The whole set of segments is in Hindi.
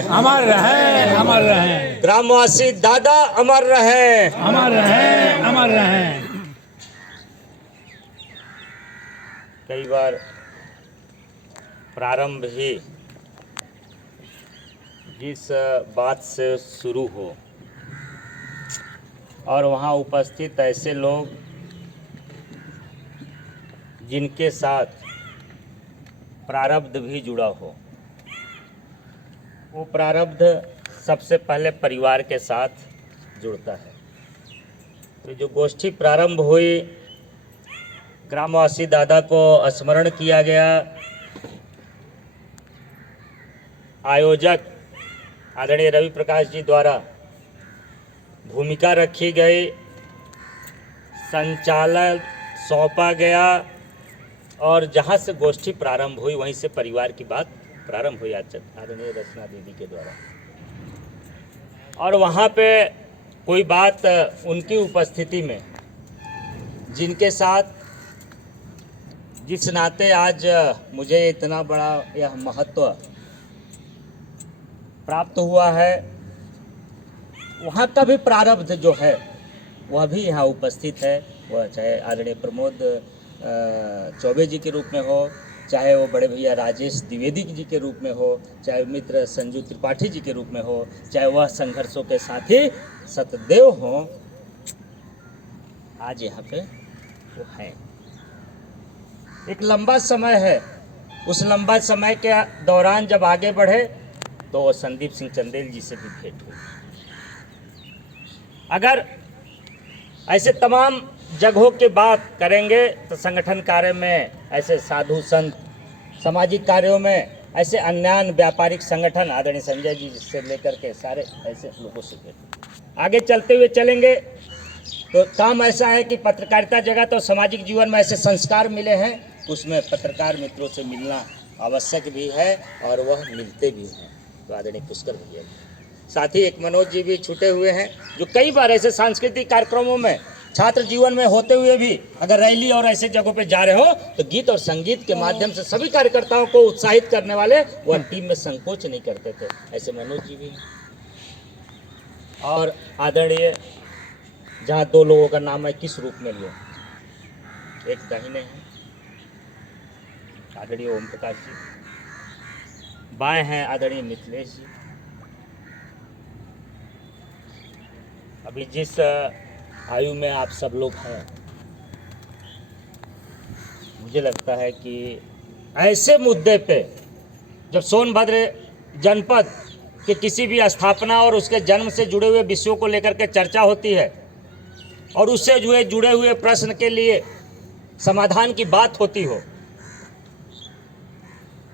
अमर रहे, अमर रहे। ग्रामवासी दादा अमर रहे, अमर रहे, अमर रहे। कई बार प्रारंभ ही जिस बात से शुरू हो और वहाँ उपस्थित ऐसे लोग जिनके साथ प्रारब्ध भी जुड़ा हो, वो प्रारब्ध सबसे पहले परिवार के साथ जुड़ता है। तो जो गोष्ठी प्रारंभ हुई, ग्रामवासी दादा को स्मरण किया गया, आयोजक आदरणीय रवि प्रकाश जी द्वारा भूमिका रखी गई, संचालन सौंपा गया और जहाँ से गोष्ठी प्रारंभ हुई वहीं से परिवार की बात प्रारंभ हुई आदरणीय रचना दीदी के द्वारा। और वहाँ पे कोई बात उनकी उपस्थिति में, जिनके साथ जिस नाते आज मुझे इतना बड़ा यह महत्व प्राप्त हुआ है, वहाँ का भी प्रारब्ध जो है वह भी यहाँ उपस्थित है। वह चाहे आदरणीय प्रमोद चौबे जी के रूप में हो, चाहे वो बड़े भैया राजेश द्विवेदी जी के रूप में हो, चाहे मित्र संजू त्रिपाठी जी के रूप में हो, चाहे वह संघर्षों के साथी सतदेव हों, आज यहाँ पे वो हैं। एक लंबा समय है, उस लंबा समय के दौरान जब आगे बढ़े तो वो संदीप सिंह चंदेल जी से भी भेंट हुई। अगर ऐसे तमाम जगहों की बात करेंगे तो संगठन कार्य में ऐसे साधु संत, सामाजिक कार्यों में ऐसे अन्य व्यापारिक संगठन आदरणीय संजय जी से लेकर के सारे ऐसे लोगों से भेंट। आगे चलते हुए चलेंगे तो काम ऐसा है कि पत्रकारिता जगत और सामाजिक जीवन में ऐसे संस्कार मिले हैं, उसमें पत्रकार मित्रों से मिलना आवश्यक भी है और वह मिलते भी हैं। तो आदरणीय पुष्कर भैया, साथ ही एक मनोज जी भी छूटे हुए हैं, जो कई बार ऐसे सांस्कृतिक कार्यक्रमों में छात्र जीवन में होते हुए भी अगर रैली और ऐसे जगहों पे जा रहे हो तो गीत और संगीत के माध्यम से सभी कार्यकर्ताओं को उत्साहित करने वाले वह टीम में संकोच नहीं करते थे। ऐसे मनोज जी भी। और आदरणीय, जहाँ दो लोगों का नाम है किस रूप में लियो, एक दाहिने हैं आदरणीय ओम प्रकाश जी, बाएं हैं आदरणीय मिथिलेश जी। अभी जिस आयु में आप सब लोग हैं, मुझे लगता है कि ऐसे मुद्दे पे जब सोनभद्र जनपद के किसी भी स्थापना और उसके जन्म से जुड़े हुए विषयों को लेकर के चर्चा होती है और उससे जुड़े हुए प्रश्न के लिए समाधान की बात होती हो,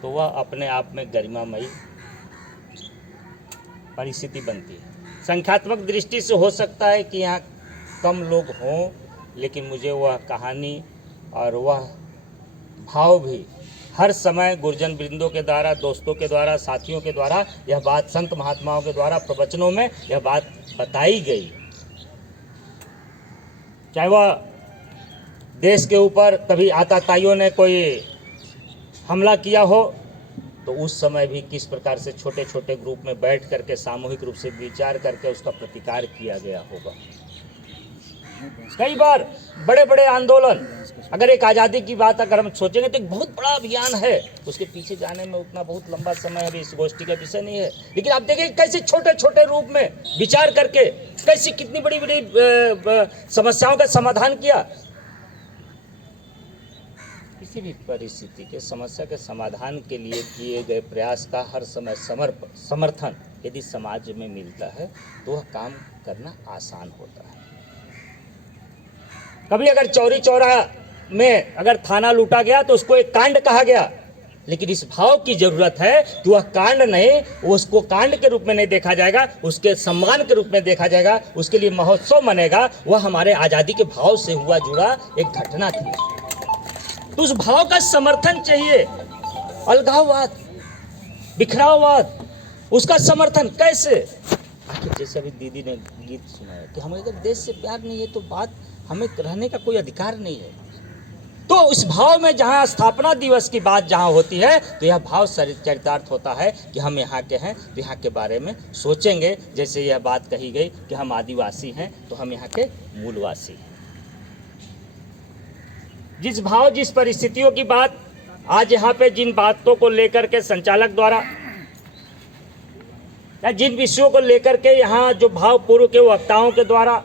तो वह अपने आप में गरिमामयी परिस्थिति बनती है। संख्यात्मक दृष्टि से हो सकता है कि यहाँ कम लोग हों, लेकिन मुझे वह कहानी और वह भाव भी हर समय गुरुजन वृंदों के द्वारा, दोस्तों के द्वारा, साथियों के द्वारा यह बात, संत महात्माओं के द्वारा प्रवचनों में यह बात बताई गई। चाहे वह देश के ऊपर कभी आतताइयों ने कोई हमला किया हो तो उस समय भी किस प्रकार से छोटे छोटे ग्रुप में बैठ करके सामूहिक रूप से विचार करके उसका प्रतिकार किया गया होगा। कई बार बड़े बड़े आंदोलन, अगर एक आज़ादी की बात अगर हम सोचेंगे तो एक बहुत बड़ा अभियान है, उसके पीछे जाने में उतना बहुत लंबा समय अभी इस गोष्ठी का विषय नहीं है। लेकिन आप देखें कैसे छोटे छोटे रूप में विचार करके कैसी कितनी बड़ी बड़ी समस्याओं का समाधान किया। किसी भी परिस्थिति के समस्या के समाधान के लिए किए गए प्रयास का हर समय समर्थन यदि समाज में मिलता है तो वह काम करना आसान होता है। कभी अगर चौरी चौरा में अगर थाना लूटा गया तो उसको एक कांड कहा गया, लेकिन इस भाव की जरूरत है कि वह कांड नहीं, उसको कांड के रूप में नहीं देखा जाएगा, उसके सम्मान के रूप में देखा जाएगा, उसके लिए महोत्सव मनेगा। वह हमारे आज़ादी के भाव से हुआ जुड़ा एक घटना थी, तो उस भाव का समर्थन चाहिए। अलगाववाद, बिखराववाद, उसका समर्थन कैसे? आखिर जैसे अभी दीदी ने गीत सुनाया कि हमें अगर देश से प्यार नहीं है तो बात हमें रहने का कोई अधिकार नहीं है। तो उस भाव में जहाँ स्थापना दिवस की बात जहाँ होती है तो यह भाव चरितार्थ होता है कि हम यहाँ के हैं तो यहाँ के बारे में सोचेंगे। जैसे यह बात कही गई कि हम आदिवासी हैं तो हम यहाँ के मूलवासी हैं। जिस भाव जिस परिस्थितियों की बात आज यहाँ पे जिन बातों को लेकर के संचालक द्वारा या जिन विषयों को लेकर के यहाँ जो भाव पूर्व के वक्ताओं के द्वारा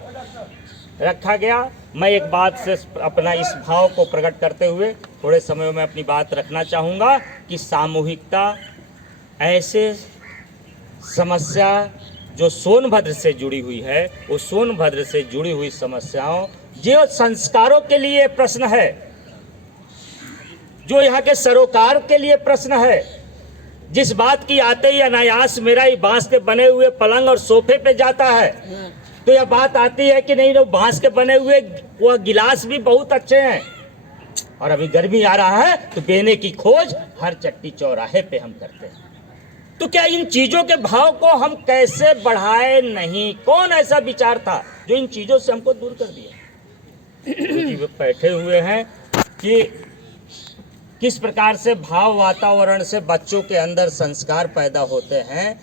रखा गया, मैं एक बात से अपना इस भाव को प्रकट करते हुए थोड़े समय में अपनी बात रखना चाहूँगा कि सामूहिकता ऐसे समस्या जो सोनभद्र से जुड़ी हुई है, वो सोनभद्र से जुड़ी हुई समस्याओं जो संस्कारों के लिए प्रश्न है, जो यहाँ के सरोकार के लिए प्रश्न है, जिस बात की आते ही अनायास मेरा ही बांस के बने हुए पलंग और सोफे पे जाता है, तो यह बात आती है कि नहीं वो बांस के बने हुए वह गिलास भी बहुत अच्छे हैं, और अभी गर्मी आ रहा है तो बेने की खोज हर चट्टी चौराहे पे हम करते हैं। तो क्या इन चीजों के भाव को हम कैसे बढ़ाए? नहीं, कौन ऐसा विचार था जो इन चीजों से हमको दूर कर दिया? क्योंकि वे बैठे हुए हैं कि किस प्रकार से भाव वातावरण से बच्चों के अंदर संस्कार पैदा होते हैं,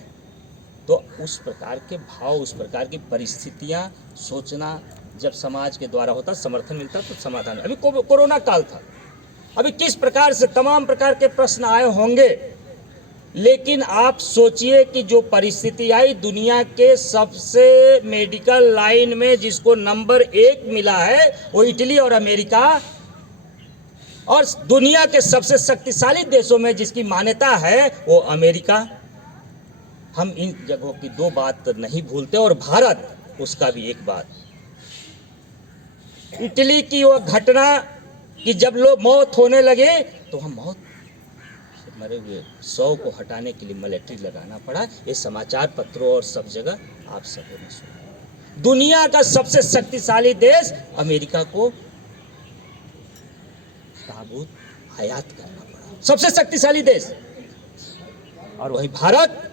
तो उस प्रकार के भाव, उस प्रकार की परिस्थितियां सोचना जब समाज के द्वारा होता, समर्थन मिलता तो समाधान। अभी कोरोना काल था, अभी किस प्रकार से तमाम प्रकार के प्रश्न आए होंगे, लेकिन आप सोचिए कि जो परिस्थिति आई, दुनिया के सबसे मेडिकल लाइन में जिसको नंबर 1 मिला है वो इटली और अमेरिका, और दुनिया के सबसे शक्तिशाली देशों में जिसकी मान्यता है वो अमेरिका। हम इन जगहों की दो बात नहीं भूलते, और भारत उसका भी एक बात। इटली की वो घटना कि जब लोग मौत होने लगे तो हम मौत से मरे हुए 100 को हटाने के लिए मिलिट्री लगाना पड़ा। ये समाचार पत्रों और सब जगह आप सबों ने सुना। दुनिया का सबसे शक्तिशाली देश अमेरिका को ताबूत आयात करना पड़ा, सबसे शक्तिशाली देश। और वही भारत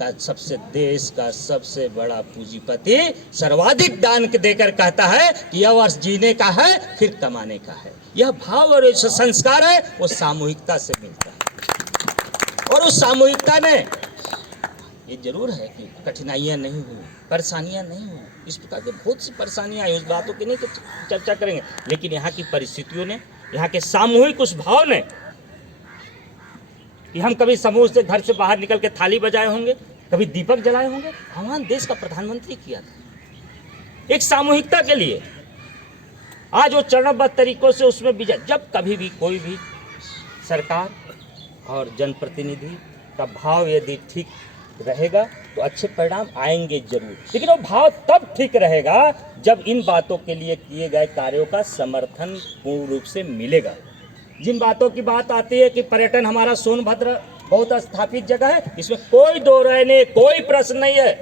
का सबसे देश का सबसे बड़ा पूंजीपति सर्वाधिक दान देकर कहता है कि यह वर्ष जीने का है, फिर कमाने का है। यह भाव और संस्कार है वो सामूहिकता से मिलता है। और उस सामूहिकता में ये जरूर है कि कठिनाइयां नहीं हुई, परेशानियां नहीं हुई, इस प्रकार की बहुत सी परेशानियां आई, उस बातों की नहीं चर्चा करेंगे, लेकिन यहाँ की परिस्थितियों ने, यहाँ के सामूहिक उस भाव ने कि हम कभी समूह से घर से बाहर निकल के थाली बजाए होंगे, कभी दीपक जलाए होंगे, हमारे देश का प्रधानमंत्री किया था एक सामूहिकता के लिए। आज वो चरणबद्ध तरीकों से उसमें विजय, जब कभी भी कोई भी सरकार और जनप्रतिनिधि का भाव यदि ठीक रहेगा तो अच्छे परिणाम आएंगे जरूर, लेकिन वो भाव तब ठीक रहेगा जब इन बातों के लिए किए गए कार्यों का समर्थन पूर्ण रूप से मिलेगा। जिन बातों की बात आती है कि पर्यटन हमारा सोनभद्र बहुत स्थापित जगह है, इसमें कोई दो राय नहीं, कोई प्रश्न नहीं है।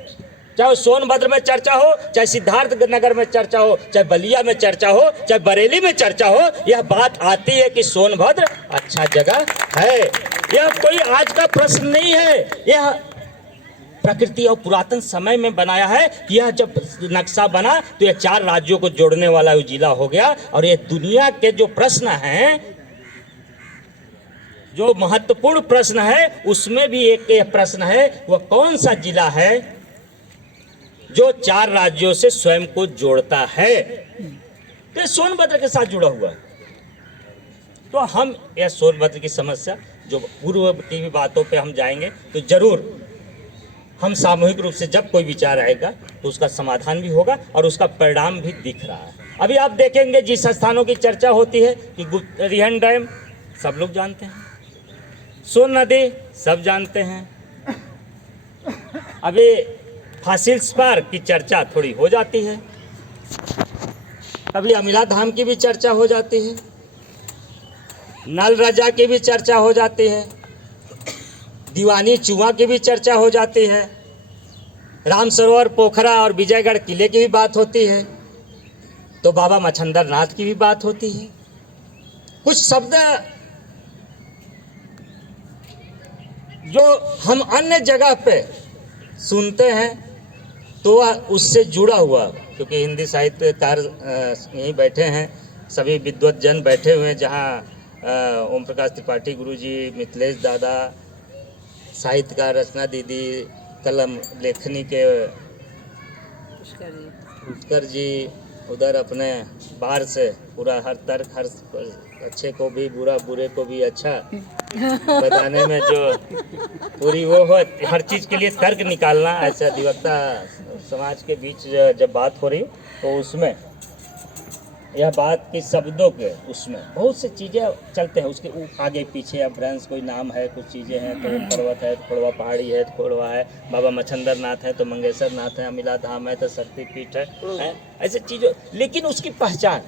चाहे सोनभद्र में चर्चा हो, चाहे सिद्धार्थ नगर में चर्चा हो, चाहे बलिया में चर्चा हो, चाहे बरेली में चर्चा हो, यह बात आती है कि सोनभद्र अच्छा जगह है। यह कोई आज का प्रश्न नहीं है, यह प्रकृति और पुरातन समय में बनाया है। यह जब नक्शा बना तो यह 4 राज्यों को जोड़ने वाला जिला हो गया। और ये दुनिया के जो प्रश्न हैं, जो महत्वपूर्ण प्रश्न है, उसमें भी एक प्रश्न है, वह कौन सा जिला है जो 4 राज्यों से स्वयं को जोड़ता है। तो सोनभद्र के साथ जुड़ा हुआ है। तो हम यह सोनभद्र की समस्या जो पूर्व की भी बातों पे हम जाएंगे तो जरूर हम सामूहिक रूप से जब कोई विचार आएगा तो उसका समाधान भी होगा और उसका परिणाम भी दिख रहा है। अभी आप देखेंगे जिस स्थानों की चर्चा होती है कि रिहन डैम सब लोग जानते हैं, सोन नदी सब जानते हैं, अभी फासिल्स पार्क की चर्चा थोड़ी हो जाती है, कभी अमिला धाम की भी चर्चा हो जाती है, नल रजा की भी चर्चा हो जाती है, दीवानी चुआ की भी चर्चा हो जाती है, राम सरोवर पोखरा और विजयगढ़ किले की भी बात होती है, तो बाबा मच्छंदर नाथ की भी बात होती है। कुछ शब्द जो हम अन्य जगह पे सुनते हैं तो वह उससे जुड़ा हुआ, क्योंकि हिंदी साहित्यकार यहीं बैठे हैं सभी विद्वत जन बैठे हुए हैं, जहाँ ओम प्रकाश त्रिपाठी गुरुजी, मिथिलेश दादा, साहित्यकार रचना दीदी, कलम लेखनी के पुष्कर जी, उधर अपने बाहर से पूरा हर तर्क, हर अच्छे को भी बुरा, बुरे को भी अच्छा बताने में जो पूरी वो हो, हर चीज़ के लिए तर्क निकालना, ऐसा अधिवक्ता समाज के बीच जब बात हो रही हो तो उसमें यह बात कि शब्दों के उसमें बहुत सी चीज़ें चलते हैं, उसके आगे पीछे अब ब्रांच कोई नाम है, कुछ चीज़ें हैं, तो पर्वत है, तो खोड़वा पहाड़ी है, तो खोड़वा है, बाबा मच्छंदर नाथ है, तो मंगेशर नाथ है, अमिला धाम है, तो शक्तिपीठ है, ऐसे चीज़ों, लेकिन उसकी पहचान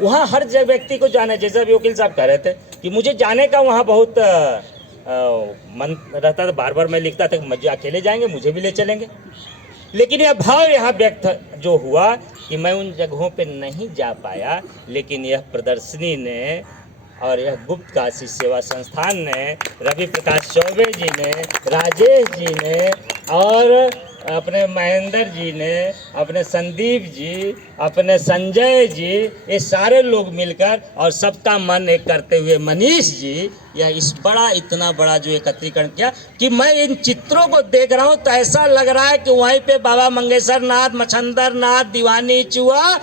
वहाँ हर व्यक्ति को जाना, जैसा भी वकील साहब कह रहे थे कि मुझे जाने का वहाँ बहुत मन रहता था, बार बार मैं लिखता था कि मुझे अकेले जाएंगे, मुझे भी ले चलेंगे, लेकिन यह भाव यहाँ व्यक्त जो हुआ कि मैं उन जगहों पे नहीं जा पाया, लेकिन यह प्रदर्शनी ने और यह गुप्त काशी सेवा संस्थान ने, रवि प्रकाश चौबे जी ने, राजेश जी ने और अपने महेंद्र जी ने, अपने संदीप जी, अपने संजय जी, ये सारे लोग मिलकर और सबका मन एक करते हुए मनीष जी, यह इस बड़ा इतना बड़ा जो एकत्रीकरण किया कि मैं इन चित्रों को देख रहा हूँ तो ऐसा लग रहा है कि वहीं पे बाबा मंगेशर नाथ, मच्छंदर नाथ, दीवानी चुआ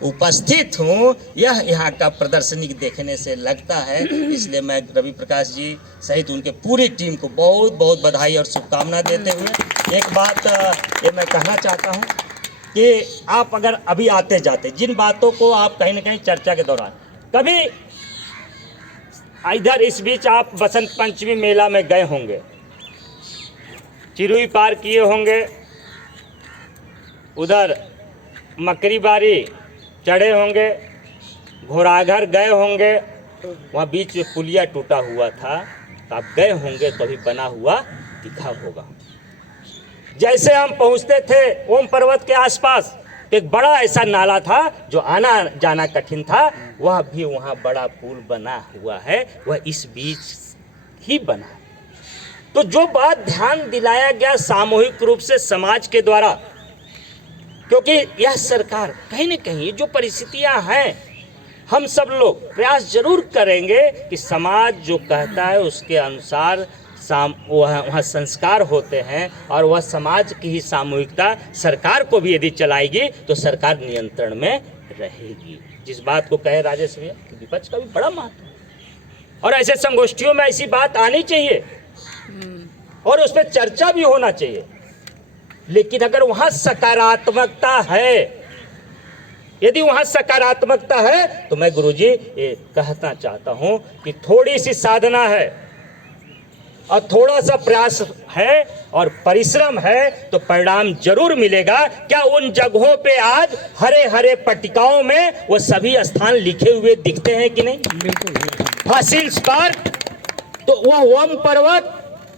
उपस्थित हूँ। यह यहाँ का प्रदर्शनी देखने से लगता है, इसलिए मैं रवि प्रकाश जी सहित उनके पूरी टीम को बहुत बहुत बधाई और शुभकामना देते हुए एक बात ये मैं कहना चाहता हूँ कि आप अगर अभी आते जाते जिन बातों को आप कहीं ना कहीं चर्चा के दौरान कभी इधर इस बीच आप बसंत पंचमी मेला में गए होंगे, चिरुई पार किए होंगे, उधर मकरी बारी चढ़े होंगे, घोड़ाघर गए होंगे, वहाँ बीच में पुलिया टूटा हुआ था, तो आप गए होंगे तो अभी बना हुआ दिखा होगा। जैसे हम पहुँचते थे ओम पर्वत के आसपास, एक बड़ा ऐसा नाला था जो आना जाना कठिन था, वह भी वहाँ बड़ा पुल बना हुआ है, वह इस बीच ही बना है। तो जो बात ध्यान दिलाया गया सामूहिक रूप से समाज के द्वारा, क्योंकि यह सरकार कहीं न कहीं जो परिस्थितियां हैं, हम सब लोग प्रयास जरूर करेंगे कि समाज जो कहता है उसके अनुसार वहाँ संस्कार होते हैं और वह समाज की ही सामूहिकता सरकार को भी यदि चलाएगी तो सरकार नियंत्रण में रहेगी। जिस बात को कहे राजेश भैया, विपक्ष का भी बड़ा महत्व है और ऐसे संगोष्ठियों में ऐसी बात आनी चाहिए और उस पर चर्चा भी होना चाहिए, लेकिन अगर वहां सकारात्मकता है, यदि वहां सकारात्मकता है तो मैं गुरुजी ये कहना चाहता हूं कि थोड़ी सी साधना है और थोड़ा सा प्रयास है और परिश्रम है तो परिणाम जरूर मिलेगा। क्या उन जगहों पे आज हरे हरे पट्टिकाओं में वो सभी स्थान लिखे हुए दिखते हैं कि नहीं? बिल्कुल। फासिल पार्क तो वह ओम पर्वत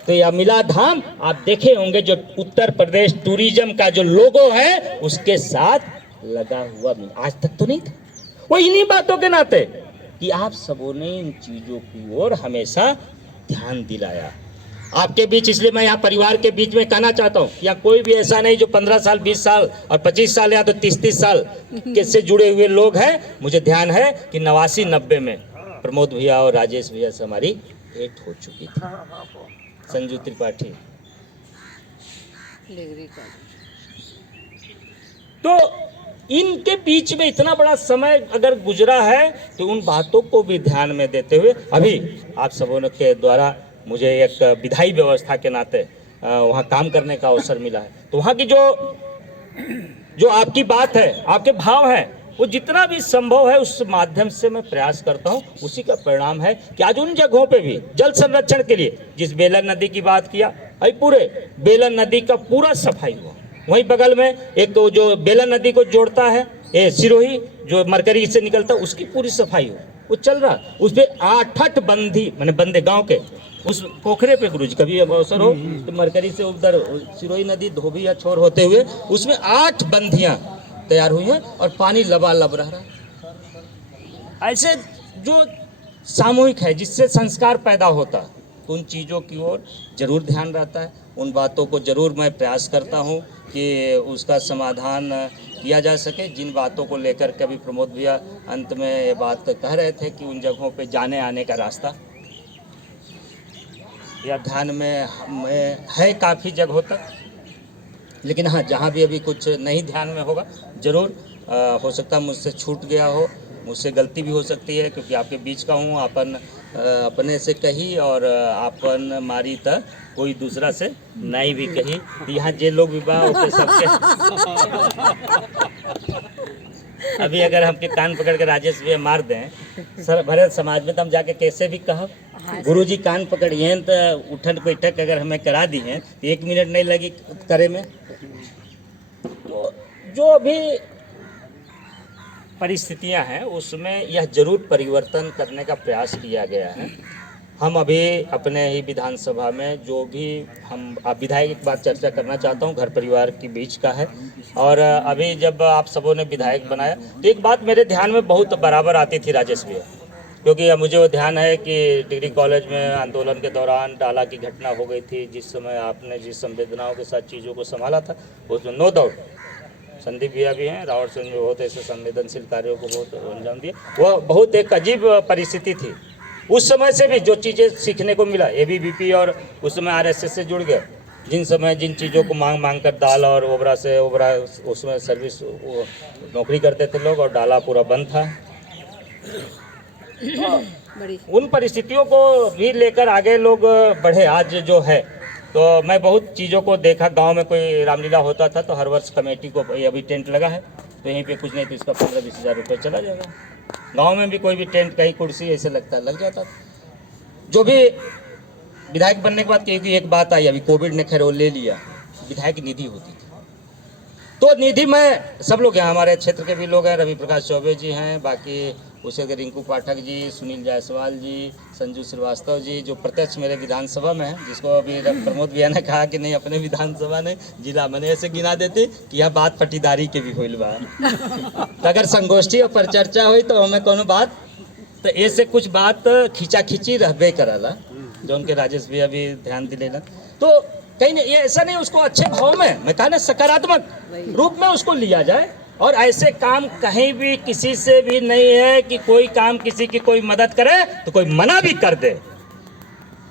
तो या मिला धाम आप देखे होंगे, जो उत्तर प्रदेश टूरिज्म का जो लोगो है उसके साथ लगा हुआ आज तक तो नहीं था। वो इन्हीं बातों के नाते कि आप सबों ने इन चीजों की ओर हमेशा ध्यान दिलाया। आपके बीच, इसलिए मैं यहाँ परिवार के बीच में कहना चाहता हूँ, या कोई भी ऐसा नहीं जो 15 साल 20 साल और 25 साल या तो 30 साल के से जुड़े हुए लोग हैं। मुझे ध्यान है कि 89-90 में प्रमोद भैया और राजेश भैया से हमारी भेंट हो चुकी थी। संजू त्रिपाठी, तो इनके बीच में इतना बड़ा समय अगर गुजरा है तो उन बातों को भी ध्यान में देते हुए अभी आप सबों के द्वारा मुझे एक विधायी व्यवस्था के नाते वहाँ काम करने का अवसर मिला है, तो वहाँ की जो आपकी बात है, आपके भाव है, वो जितना भी संभव है उस माध्यम से मैं प्रयास करता हूँ। उसी का परिणाम है कि आज उन जगहों पे भी जल संरक्षण के लिए, जिस बेलन नदी की बात किया, अभी पूरे बेलन नदी का पूरा सफाई हुआ। वहीं बगल में एक तो जो बेलन नदी को जोड़ता है ये सिरोही जो मरकरी से निकलता है, उसकी पूरी सफाई हो, वो चल रहा। उस पर 8 बंदी मैंने बंदे गांव के उस पोखरे पे गुरुजी कभी अवसर हो तो मरकरी से उधर सिरोही नदी धोबी या छोर होते हुए उसमें 8 बंदियां तैयार हुई हैं और पानी लबालब रह रहा है। ऐसे जो सामूहिक है जिससे संस्कार पैदा होता, उन चीज़ों की ओर जरूर ध्यान रहता है, उन बातों को जरूर मैं प्रयास करता हूँ कि उसका समाधान किया जा सके। जिन बातों को लेकर के अभी प्रमोद भैया अंत में ये बात कह रहे थे कि उन जगहों पे जाने आने का रास्ता या ध्यान में है काफ़ी जगहों तक, लेकिन हाँ जहाँ भी अभी कुछ नहीं ध्यान में होगा जरूर हो सकता है मुझसे छूट गया हो, मुझसे गलती भी हो सकती है, क्योंकि आपके बीच का हूँ। अपन अपने से कही और आपन मारी त कोई दूसरा से नहीं भी कही। तो यहाँ जे लोग विवाह होते सबके अभी अगर हमके कान पकड़ के राजेश भैया मार दें सर भरे समाज में, तो हम जाके कैसे भी कहब गुरुजी कान पकड़िए तो उठन बैठक अगर हमें करा दी है तो 1 मिनट नहीं लगी करे में। तो जो अभी परिस्थितियां हैं उसमें यह जरूर परिवर्तन करने का प्रयास किया गया है। हम अभी अपने ही विधानसभा में जो भी हम विधायक एक बात चर्चा करना चाहता हूं, घर परिवार के बीच का है। और अभी जब आप सबों ने विधायक बनाया तो एक बात मेरे ध्यान में बहुत बराबर आती थी राजेश भैया, क्योंकि मुझे वो ध्यान है कि डिग्री कॉलेज में आंदोलन के दौरान डाला की घटना हो गई थी, जिस समय आपने जिस संवेदनाओं के साथ चीज़ों को संभाला था उसमें नो डाउट संदीप भैया भी हैं, रावण सिंह में बहुत ऐसे संवेदनशील कार्यों को बहुत अंजाम दिए। वह बहुत एक अजीब परिस्थिति थी। उस समय से भी जो चीज़ें सीखने को मिला, एबीवीपी और उस समय आरएसएस से जुड़ गए, जिन समय जिन चीज़ों को मांग कर दाल और ओबरा से ओबरा उसमें सर्विस नौकरी करते थे लोग और डाला पूरा बंद था। उन परिस्थितियों को भी लेकर आगे लोग बढ़े। आज जो है तो मैं बहुत चीज़ों को देखा, गांव में कोई रामलीला होता था तो हर वर्ष कमेटी को अभी टेंट लगा है तो यहीं पे कुछ नहीं तो इसका 15-20 हज़ार रुपये चला जाएगा। गांव में भी कोई भी टेंट कहीं कुर्सी ऐसे लगता लग जाता था। जो भी विधायक बनने के बाद क्योंकि एक बात आई, अभी कोविड ने खैर वो ले लिया, विधायक निधि होती थी तो निधि में सब लोग हैं, हमारे क्षेत्र के भी लोग हैं, रवि प्रकाश चौबे जी हैं, बाकी उसे के रिंकू पाठक जी, सुनील जायसवाल जी, संजू श्रीवास्तव जी जो प्रत्यक्ष मेरे विधानसभा में हैं, जिसको अभी प्रमोद भैया ने कहा कि नहीं अपने विधानसभा ने जिला मैंने ऐसे गिना देते कि यह बात पटीदारी के भी होइल बा तो अगर संगोष्ठी और परिचर्चा हुई तो हमें कोनो बात तो ऐसे कुछ बात खींचा खींची रहबे करला, जो उनके राजेश भैया भी ध्यान दिले ना। तो कहीं नहीं, ये ऐसा नहीं उसको अच्छे भाव में मैं कहा ना सकारात्मक रूप में उसको लिया जाए। और ऐसे काम कहीं भी किसी से भी नहीं है कि कोई काम किसी की कोई मदद करे तो कोई मना भी कर दे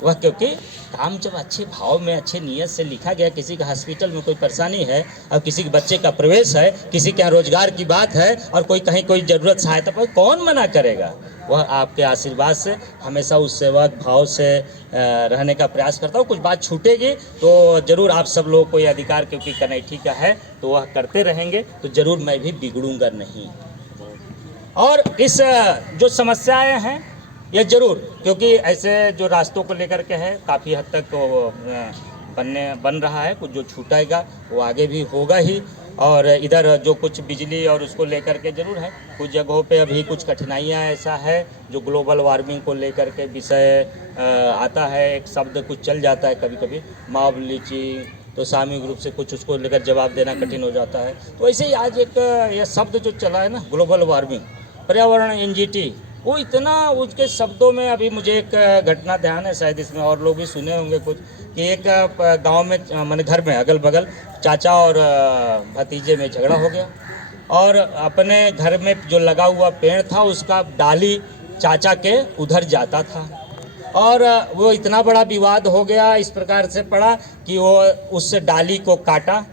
वह, क्योंकि काम जब अच्छे भाव में अच्छे नियत से लिखा गया, किसी का हॉस्पिटल में कोई परेशानी है और किसी के बच्चे का प्रवेश है, किसी के यहाँ रोजगार की बात है और कोई कहीं कोई ज़रूरत सहायता पर कौन मना करेगा। वह आपके आशीर्वाद से हमेशा उस सेवक भाव से रहने का प्रयास करता हूँ। कुछ बात छूटेगी तो ज़रूर आप सब लोगों को ये अधिकार, क्योंकि कनेठी का है तो वह करते रहेंगे, तो ज़रूर मैं भी बिगड़ूंगा नहीं। और इस जो समस्याएं हैं ये ज़रूर, क्योंकि ऐसे जो रास्तों को लेकर के है काफ़ी हद तक तो बन रहा है, कुछ जो छूटेगा वो आगे भी होगा ही। और इधर जो कुछ बिजली और उसको लेकर के ज़रूर है, कुछ जगहों पे अभी कुछ कठिनाइयाँ ऐसा है जो ग्लोबल वार्मिंग को लेकर के विषय आता है, एक शब्द कुछ चल जाता है कभी कभी मॉब लिंचिंग, तो सामूहिक रूप से कुछ उसको लेकर जवाब देना कठिन हो जाता है। तो ऐसे ही आज एक यह शब्द जो चला है ना ग्लोबल वार्मिंग, पर्यावरण एनजीटी, वो इतना उसके शब्दों में अभी मुझे एक घटना ध्यान है, शायद इसमें और लोग भी सुने होंगे कुछ, कि एक गांव में मैंने घर में अगल बगल चाचा और भतीजे में झगड़ा हो गया और अपने घर में जो लगा हुआ पेड़ था उसका डाली चाचा के उधर जाता था और वो इतना बड़ा विवाद हो गया, इस प्रकार से पड़ा कि वो उस डाली को काटा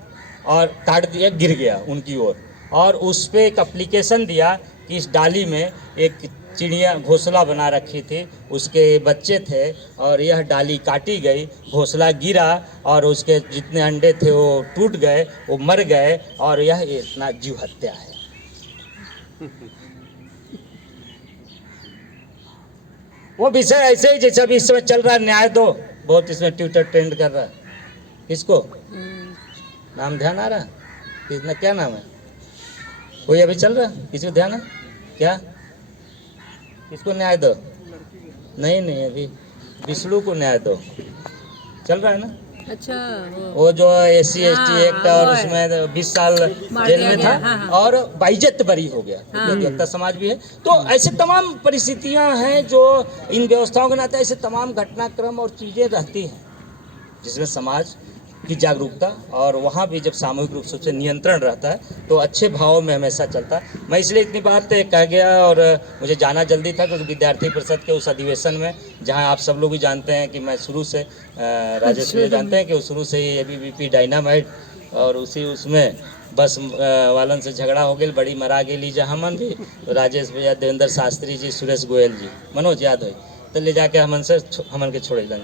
और काट दिया, गिर गया उनकी ओर और उस पर एक एप्लीकेशन दिया कि इस डाली में एक चिड़िया घोंसला बना रखी थी, उसके बच्चे थे और यह डाली काटी गई, घोंसला गिरा और उसके जितने अंडे थे वो टूट गए, वो मर गए और यह इतना जीव हत्या है। वो विषय ऐसे ही जैसे अभी इस समय चल रहा है न्याय दो, बहुत इसमें ट्विटर ट्रेंड कर रहा है। किसको नाम ध्यान आ रहा है? कितना क्या नाम है? कोई अभी चल रहा है, किसी को ध्यान है क्या? किसको न्याय दो? नहीं अभी विष्णु को न्याय दो चल रहा है ना। अच्छा वो जो SC ST हाँ, एक्ट और वो है। उसमें 20 साल मार जेल दिया में गया, था हाँ, हाँ। और बाइज्जत बरी हो गया। हाँ। अधिवक्ता समाज भी है। तो ऐसे तमाम परिस्थितियां हैं जो इन व्यवस्थाओं के नाते ऐसे तमाम घटनाक्रम और चीज़ें रहती हैं जिसमें समाज की जागरूकता और वहाँ भी जब सामूहिक रूप से नियंत्रण रहता है तो अच्छे भाव में हमेशा चलता है। मैं इसलिए इतनी बात कह गया और मुझे जाना जल्दी था क्योंकि विद्यार्थी परिषद के उस अधिवेशन में जहाँ आप सब लोग भी जानते हैं कि मैं शुरू से राजेश भैया जानते हैं कि शुरू से ही ABVP डायनामाइट और उसमें बस वालन से झगड़ा हो गया, बड़ी मरा गेली जा हमन भी तो राजेश भैया, देवेंद्र शास्त्री जी, सुरेश गोयल जी, मनोज याद हो तो ले जाके हमन के छोड़े जा।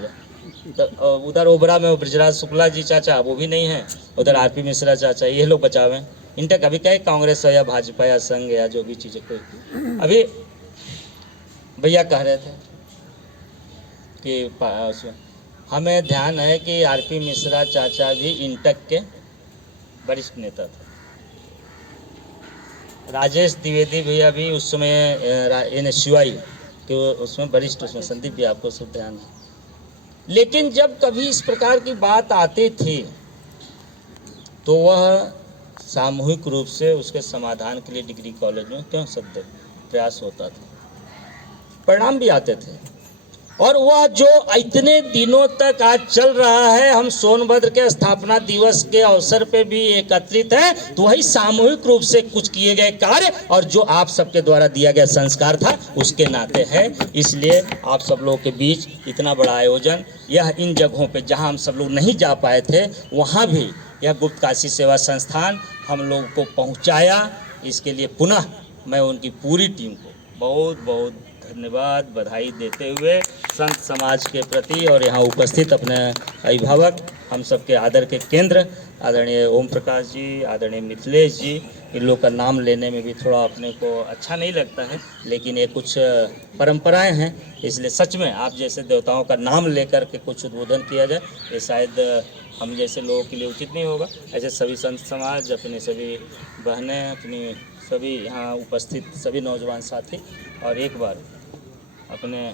तो उधर ओबरा में ब्रजराज शुक्ला जी चाचा वो भी नहीं है, उधर RP मिश्रा चाचा, ये लोग बचावे। इनका कभी कहे कांग्रेस है या भाजपा या संघ या जो भी चीज़ें कोई। अभी भैया कह रहे थे कि हमें ध्यान है कि RP मिश्रा चाचा भी इंटक के वरिष्ठ नेता थे। राजेश द्विवेदी भैया भी उस समय NSUI के उसमें वरिष्ठ, उसमें संदीप भी आपको सब ध्यान है। लेकिन जब कभी इस प्रकार की बात आती थी तो वह सामूहिक रूप से उसके समाधान के लिए डिग्री कॉलेज में क्यों सत्य प्रयास होता था, परिणाम भी आते थे। और वह जो इतने दिनों तक आज चल रहा है, हम सोनभद्र के स्थापना दिवस के अवसर पे भी एकत्रित हैं, तो वही सामूहिक रूप से कुछ किए गए कार्य और जो आप सबके द्वारा दिया गया संस्कार था उसके नाते है। इसलिए आप सब लोगों के बीच इतना बड़ा आयोजन, यह इन जगहों पे जहां हम सब लोग नहीं जा पाए थे वहां भी यह गुप्त काशी सेवा संस्थान हम लोग को पहुंचाया। इसके लिए पुनः मैं उनकी पूरी टीम को बहुत बहुत धन्यवाद, बधाई देते हुए संत समाज के प्रति और यहाँ उपस्थित अपने अभिभावक, हम सबके आदर के केंद्र आदरणीय ओम प्रकाश जी, आदरणीय मिथिलेश जी, इन लोग का नाम लेने में भी थोड़ा अपने को अच्छा नहीं लगता है, लेकिन ये कुछ परंपराएं हैं, इसलिए सच में आप जैसे देवताओं का नाम लेकर के कुछ उद्बोधन किया जाए ये शायद हम जैसे लोगों के लिए उचित नहीं होगा। ऐसे सभी संत समाज, अपने सभी बहनें, अपनी सभी यहाँ उपस्थित सभी नौजवान साथी, और एक बार अपने,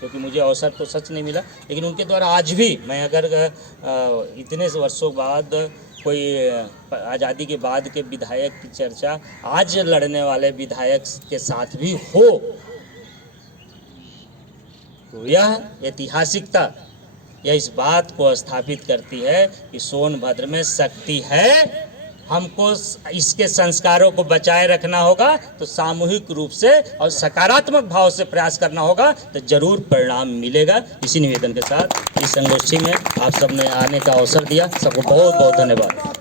क्योंकि मुझे अवसर तो सच नहीं मिला, लेकिन उनके द्वारा आज भी मैं अगर इतने वर्षों बाद कोई आज़ादी के बाद के विधायक की चर्चा आज लड़ने वाले विधायक के साथ भी हो तो यह ऐतिहासिकता यह इस बात को स्थापित करती है कि सोनभद्र में शक्ति है। हमको इसके संस्कारों को बचाए रखना होगा तो सामूहिक रूप से और सकारात्मक भाव से प्रयास करना होगा तो जरूर परिणाम मिलेगा। इसी निवेदन के साथ इस संगोष्ठी में आप सबने आने का अवसर दिया, सबको बहुत बहुत धन्यवाद।